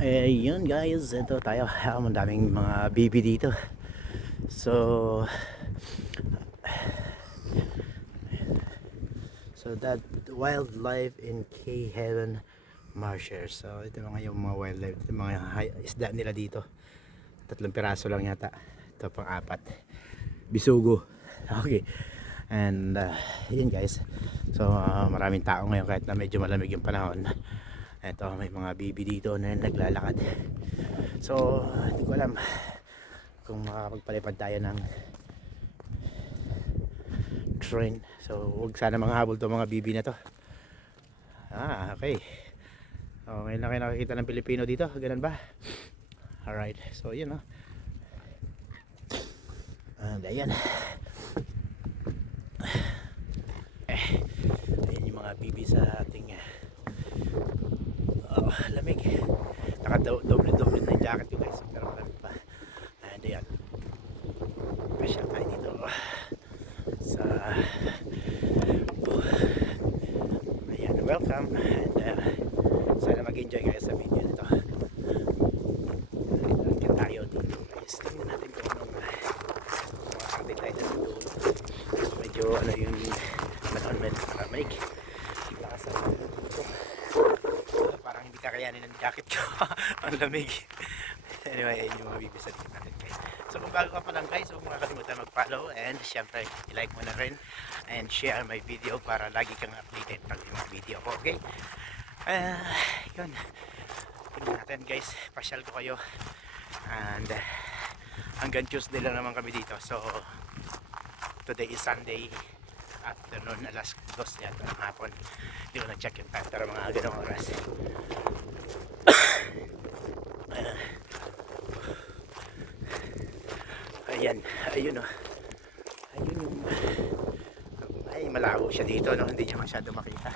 Yun guys, ito tayo. Ang daming mga bibi dito. So that wildlife in K Heaven Marshes. So ito mga yung mga wildlife, ito mga isda nila dito. 3 piraso lang yata. Ito pang 4. Bisugo. Okay. And yun guys. So maraming tao ngayon kahit na medyo malamig yung panahon. Ito may mga bibi dito na naglalakad. So hindi ko alam kung makakapagpalipad tayo ng train. So huwag sana manghabol to mga bibi na to. Okay. So ngayon lang kayo nakakita ng Pilipino dito. Ganun ba? Alright. So yun and ayan. Ayan yung mga bibi sa ating lamig. Naka-doble na yung jacket ko guys, pero malamig pa. And ayan, special tayo dito sa ayan, welcome. And sana mag-enjoy kayo sa video nito. Ayan tayo dito guys. Tingnan natin kung anong makakapit tayo sa doon. Medyo ano yung malamig. Lakas ito. Parang hindi kakayanin ng jacket ko. Ang lamig. Anyway, yun yung mga bibisa dito natin guys. So kung bago ka pa lang guys, huwag makakalimutan mag-follow and syempre i-like mo na rin and share my video para lagi kang updated pag yung mga video ko, okay? Yun. Tingnan natin guys, pasyal ko kayo and hanggang Tuesday lang naman kami dito. So today is Sunday afternoon, alas 2 yata ng hapon. Hindi ko na-check yung time pero mga ganong oras. Ayan, ayun ayun yung ay malabo siya dito, no? Hindi niya masyado makita.